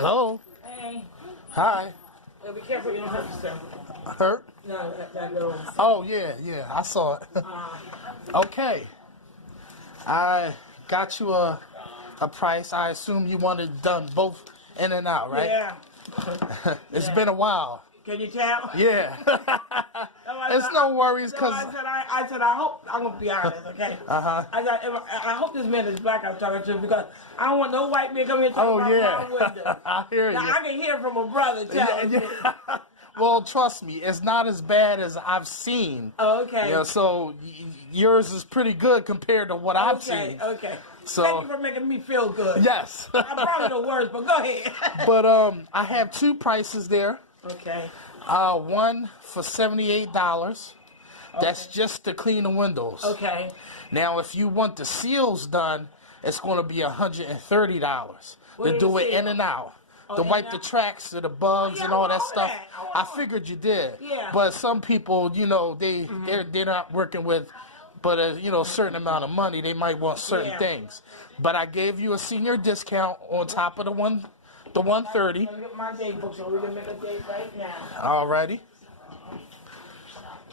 Hello. Hey. Hi. Be careful you don't hurt yourself. Hurt? No, that little. Oh, yeah, I saw it. Okay. I got you a price. I assume you wanted done both in and out, right? Yeah. It's been a while. Can you tell? Yeah. It's no worries, No, cause I said, I hope, I'm going to be honest, okay? I hope this man is black I'm talking to because I don't want no white man coming here talking about my window. I hear now, you. I can hear from a brother telling me. Well, trust me, it's not as bad as I've seen. Oh, okay. Yeah, so yours is pretty good compared to what I've seen. Okay. So, thank you for making me feel good. Yes. I'm probably the worst, but go ahead. But I have two prices there. Okay. One for $78. That's just to clean the windows. Okay. Now, if you want the seals done, it's going to be $130 to do it in and out. To wipe the tracks of the bugs and all that stuff. I figured you did. Yeah. But some people, you know, they're not working with, but a certain amount of money. They might want certain things. But I gave you a senior discount on top of the 130. Let me get my day book so we can make a date right now. Alrighty.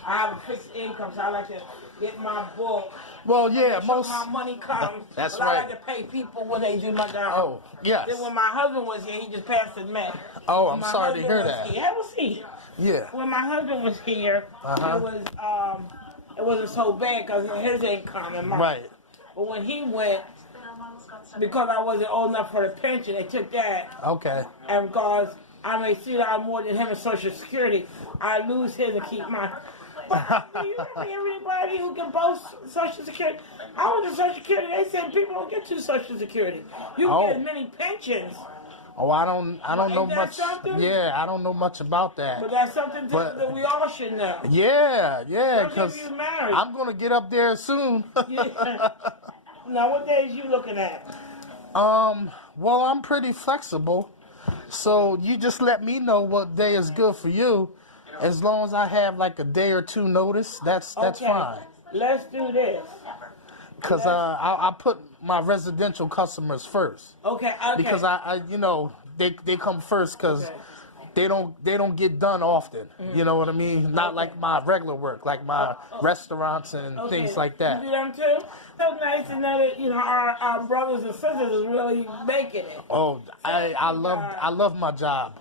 I have a fixed income, so I like to get my book. Well, yeah, most. My money comes. That's but right. I like to pay people when they do my job. Oh, yes. Then when my husband was here, he just passed his med. Oh, I'm sorry to hear that. Yeah, we'll see. Yeah. When my husband was here, it wasn't so bad because his income and mine. Right. But when he went, because I wasn't old enough for the pension, they took that. Okay. And because I may see that I'm more than him in Social Security, I lose his and keep mine. But do you know everybody who can boast Social Security? I went to Social Security. They said people don't get to Social Security. You can get as many pensions. Oh, I don't know much. Something? Yeah, I don't know much about that. But that's something that we all should know. Yeah, because I'm gonna get up there soon. Yeah. Now, what days you looking at? Well, I'm pretty flexible, so you just let me know what day is good for you. As long as I have like a day or two notice, that's fine. Let's do this. Because I put my residential customers first. Okay. Because I they come first because they don't get done often. You know what I mean? Not like my regular work, like my restaurants and things like that. You do them too? It's nice to know that our brothers and sisters is really making it. Oh, I love my job.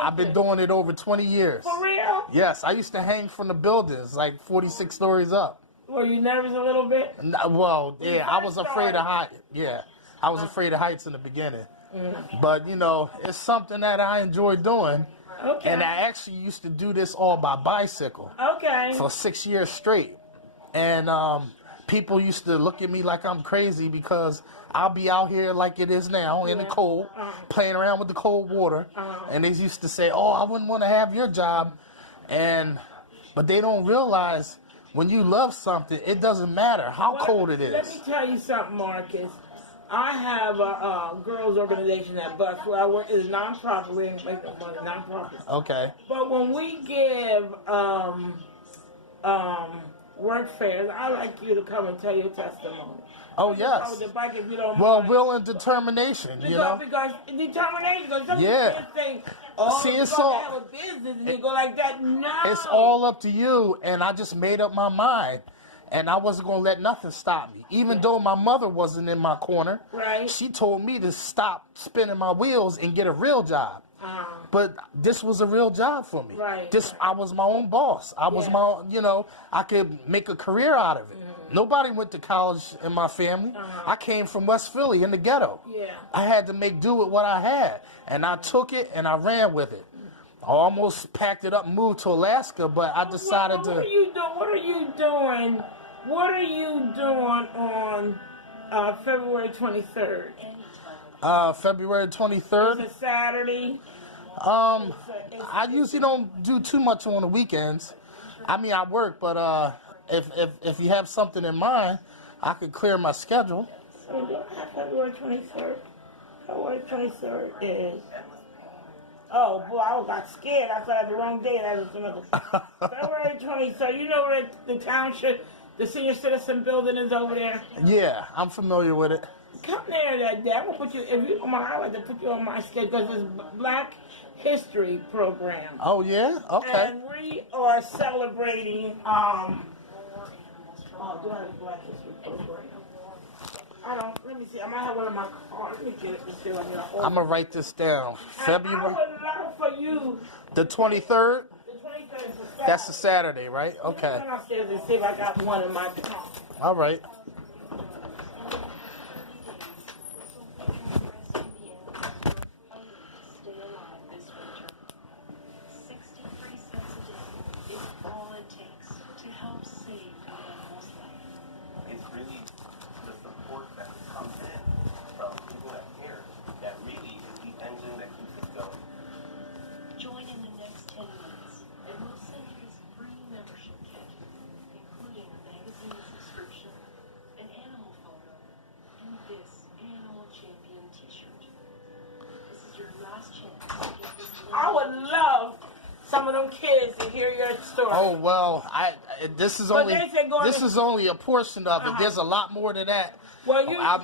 I've been doing it over 20 years. For real? Yes, I used to hang from the buildings like 46 stories up. Were you nervous a little bit? Well, yeah, I was afraid of heights. Yeah, I was afraid of heights in the beginning. But, it's something that I enjoy doing. Okay. And I actually used to do this all by bicycle. Okay. For 6 years straight. And people used to look at me like I'm crazy because I'll be out here like it is now in the cold, playing around with the cold water. And they used to say, oh, I wouldn't want to have your job. But they don't realize when you love something, it doesn't matter how cold it is. Let me tell you something, Marcus. I have a girls' organization at Bus where I work. It's a nonprofit. We ain't make no money, nonprofit. Okay. But when we give work fairs, I like you to come and tell your testimony. Oh, yes. With the bike if you don't mind. Will and determination, Because determination. Because some people think, see, it's all, have a business and you go like that. No. It's all up to you, and I just made up my mind. And I wasn't going to let nothing stop me. Even though my mother wasn't in my corner, she told me to stop spinning my wheels and get a real job. But this was a real job for me. I was my own boss. I was my own, I could make a career out of it. Nobody went to college in my family. I came from West Philly in the ghetto. I had to make do with what I had. And I took it and I ran with it. I almost packed it up and moved to Alaska, but I decided to... What are you doing? What are you doing on February 23rd? February 23rd? It's a Saturday. I usually don't do too much on the weekends. I mean, I work, but if you have something in mind, I could clear my schedule. So February 23rd. February 23rd is... Oh, boy, I got scared. I thought I had the wrong date. February 23rd. You know where the township, the senior citizen building is over there? Yeah, I'm familiar with it. Come there that day. I'm gonna put you. If you don't mind, I like to put you on my schedule because it's Black History program. Oh yeah, okay. And we are celebrating. Oh, do I have a Black History program? I don't. Let me see. I might have one in my car. Let me get it. I'm gonna write this down. February. I would love for you. The 23rd. The 23rd is a That's a Saturday, right? Okay. Let me run upstairs and see if I got one in my trunk. All right. I would love some of them kids to hear your story. Oh well, this is only a portion of it. There's a lot more to that. Well, I've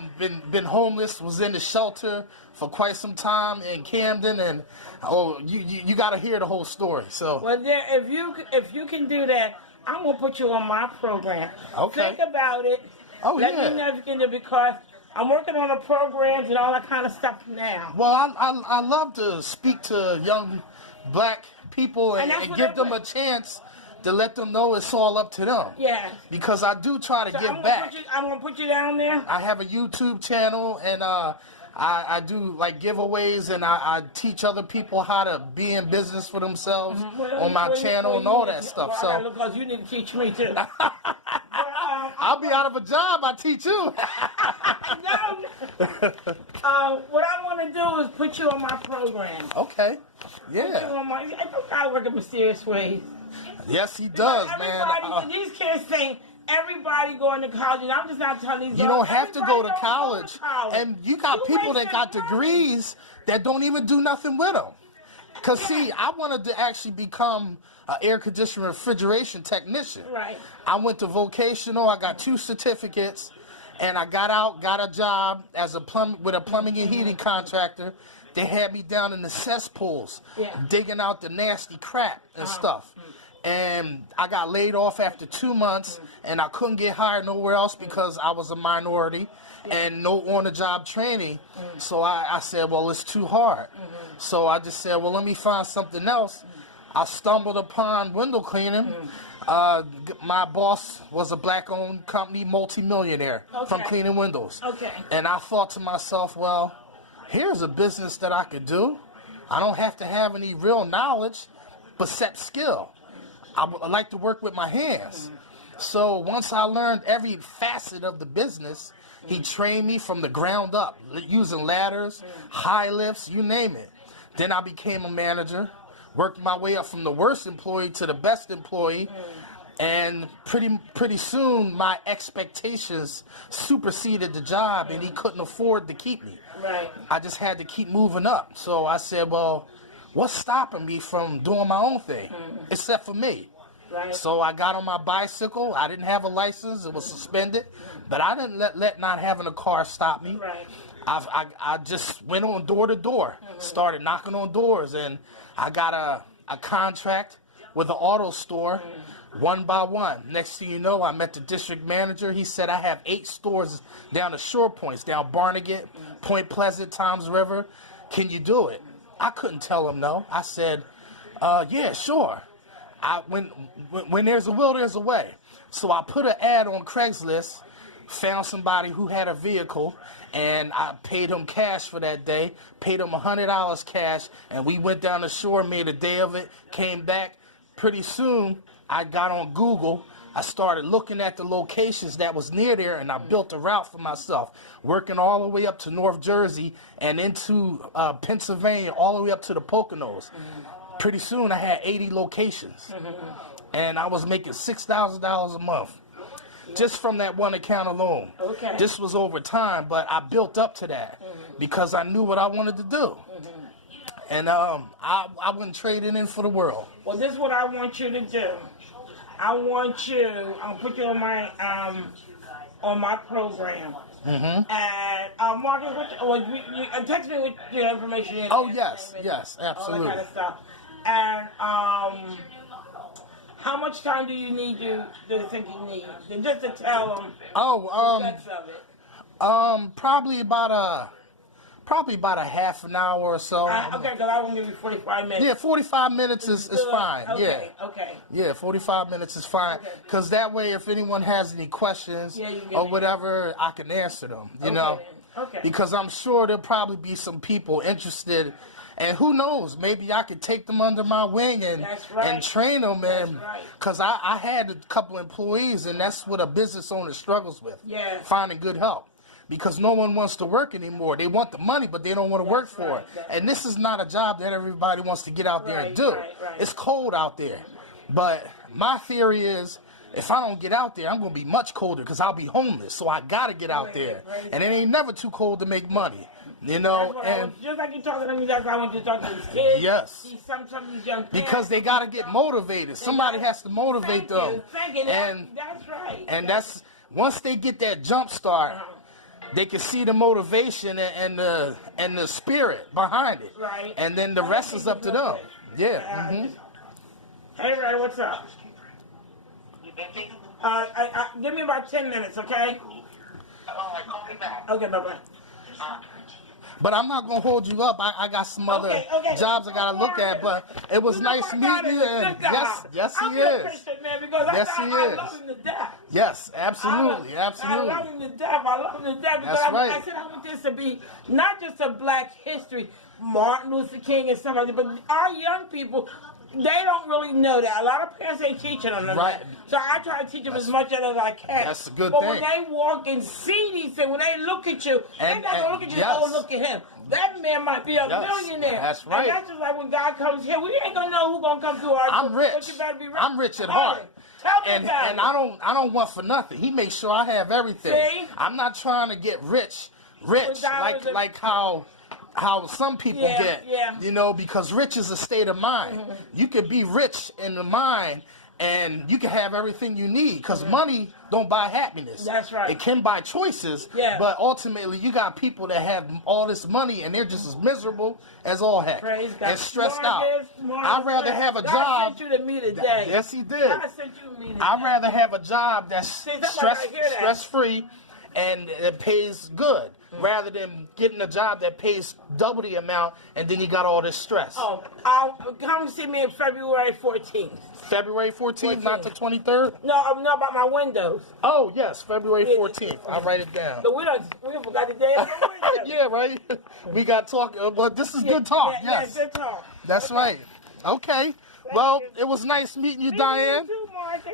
been homeless, was in the shelter for quite some time in Camden, and you got to hear the whole story. So well, if you can do that, I'm gonna put you on my program. Okay. Think about it. Let me know if you can do it because I'm working on the programs and all that kind of stuff now. Well, I love to speak to young black people and give them a chance to let them know it's all up to them. Yeah. Because I do try to give back. I'm going to put you down there. I have a YouTube channel and I do like giveaways and I teach other people how to be in business for themselves on my channel and all that stuff. So because you need to teach me too. I'll be out of a job. I teach you. What I want to do is put you on my program. Okay. Yeah. I think I work in mysterious ways. Yes, he does, man. These kids think everybody going to college, and I'm just not telling these. You don't have to go to college. And you got people that got degrees that don't even do nothing with them. Because, see, I wanted to actually become an air conditioning refrigeration technician. Right. I went to vocational. I got 2 certificates. And I got out, got a job as with a plumbing and heating contractor. They had me down in the cesspools, digging out the nasty crap and stuff. And I got laid off after 2 months, and I couldn't get hired nowhere else because I was a minority and no on-the-job training. So I said, well, it's too hard. So I just said, well, let me find something else. I stumbled upon window cleaning. My boss was a black-owned company, multimillionaire from cleaning windows. And I thought to myself, well, here's a business that I could do. I don't have to have any real knowledge, but set skill. I like to work with my hands. So once I learned every facet of the business, he trained me from the ground up, using ladders, high lifts, you name it. Then I became a manager, worked my way up from the worst employee to the best employee, and pretty soon my expectations superseded the job, and he couldn't afford to keep me. Right. I just had to keep moving up. So I said, well, what's stopping me from doing my own thing, except for me? Right. So I got on my bicycle. I didn't have a license. It was suspended. But I didn't let not having a car stop me. Right. I just went on door to door, started knocking on doors, and I got a contract with an auto store, one by one. Next thing you know, I met the district manager. He said, I have 8 stores down the shore points, down Barnegat, Point Pleasant, Toms River. Can you do it? I couldn't tell him no. I said, yeah, sure. When there's a will, there's a way. So I put an ad on Craigslist, found somebody who had a vehicle, and I paid him cash for that day, paid him $100 cash, and we went down the shore, made a day of it, came back. Pretty soon, I got on Google. I started looking at the locations that was near there, and I built a route for myself, working all the way up to North Jersey and into Pennsylvania, all the way up to the Poconos. Pretty soon, I had 80 locations, and I was making $6,000 a month just from that one account alone. Okay. This was over time, but I built up to that because I knew what I wanted to do. And I wouldn't trade it in for the world. Well, this is what I want you to do. I'll put you on on my program. Mm-hmm. And Marcus, text me with your information. Oh, yes, absolutely. All that kind of stuff. And how much time do you need to think you need? Just to tell them the guts of it. Probably about a half an hour or so. Okay, because I want to give you 45 minutes. Yeah, 45 minutes is fine. Okay, yeah. Okay. Yeah, 45 minutes is fine. Because that way, if anyone has any questions or whatever, I can answer them, you know. Okay. Because I'm sure there'll probably be some people interested. And who knows, maybe I could take them under my wing and train them. And because I had a couple employees, and that's what a business owner struggles with, finding good help. Because no one wants to work anymore. They want the money, but they don't want to work for it. And this is not a job that everybody wants to get out there and do. It's cold out there. But my theory is, if I don't get out there, I'm going to be much colder because I'll be homeless. So I got to get out there. And it ain't never too cold to make money. You know, and just like you're talking to me, that's why I want you to talk to these kids. Yes. Some of these young parents. Because they got to get motivated. Somebody has to motivate them. Thank you. And that's right. And that's, once they get that jump start, they can see the motivation and the spirit behind it. Right. And then the rest is up to them. Yeah. Mm-hmm. Hey, Ray, what's up? Give me about 10 minutes, okay? All right, call me back. Okay, bye-bye. But I'm not going to hold you up. I got some other jobs I got to look at. But it was nice meeting you. And yes, he is. Man, because yes, he I is. love him to death. Yes, absolutely. I love him to death. I love him to death because I said I want this to be not just a black history, Martin Luther King and some of it, but our young people, they don't really know that. A lot of parents ain't teaching them that. So I try to teach them as much as I can. That's a good thing. But when they walk and see these things, when they look at you, they're not going to look at you and look at him. That man might be a millionaire. That's right. And that's just like when God comes here, we ain't going to know who's going to come through our I'm rich. But you better be rich. I'm rich at heart. Tell me about and I don't want for nothing. He makes sure I have everything. See? I'm not trying to get rich like how some people get, you know, because rich is a state of mind. You could be rich in the mind and you can have everything you need because money don't buy happiness. That's right. It can buy choices, but ultimately you got people that have all this money and they're just as miserable as all heck and stressed out. I'd rather have a job. God sent you to me today. Yes, he did. God sent you to me today. I'd rather have a job that's stress-free and it pays good. Rather than getting a job that pays double the amount and then you got all this stress. Oh, come see me on February 14th. February 14th, not the 23rd? No, I'm not about my windows. Oh, yes, February 14th. I'll write it down. So we forgot the day of the windows. Yeah, right? We got talk. But this is good talk, yes. Yeah, good talk. That's right. Okay. Well, it was nice meeting you, Diane.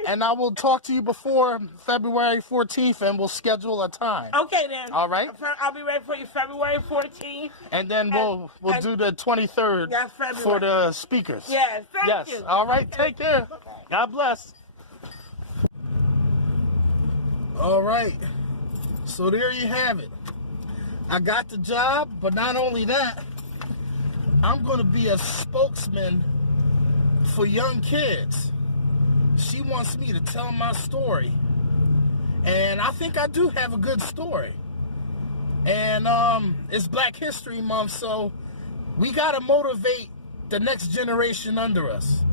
And I will talk to you before February 14th, and we'll schedule a time. Okay, then. All right? I'll be ready for you February 14th. And then we'll do the 23rd for the speakers. Yes, thank you. All right, take care. God bless. All right. So there you have it. I got the job, but not only that, I'm going to be a spokesman for young kids. She wants me to tell my story. And I think I do have a good story. And it's Black History Month, so we got to motivate the next generation under us.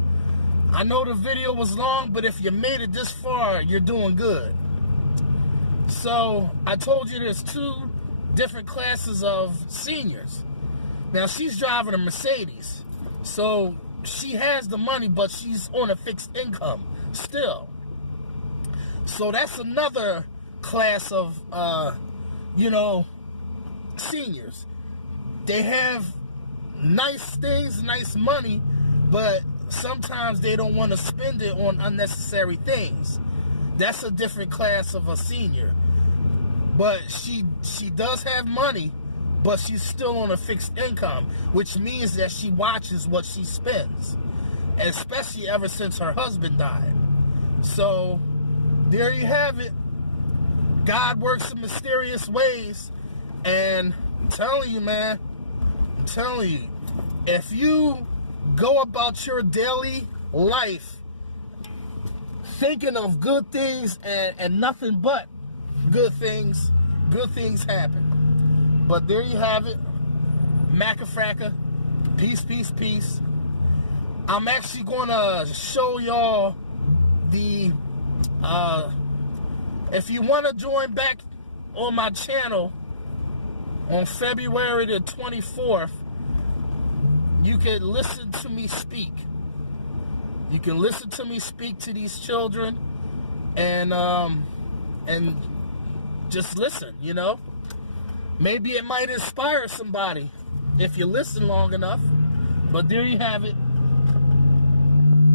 I know the video was long, but if you made it this far, you're doing good. So I told you there's 2 different classes of seniors. Now, she's driving a Mercedes. So she has the money, but she's on a fixed income still. So that's another class of, seniors. They have nice things, nice money, but sometimes they don't want to spend it on unnecessary things. That's a different class of a senior. But she does have money, but she's still on a fixed income, which means that she watches what she spends, especially ever since her husband died. So there you have it. God works in mysterious ways, and I'm telling you, man, if you go about your daily life thinking of good things and nothing but good things happen. But there you have it. Macafracka. Peace, peace, peace. I'm actually going to show y'all the, if you want to join back on my channel on February the 24th, you can listen to me speak. You can listen to me speak to these children and just listen, you know. Maybe it might inspire somebody if you listen long enough. But there you have it.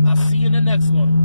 I'll see you in the next one.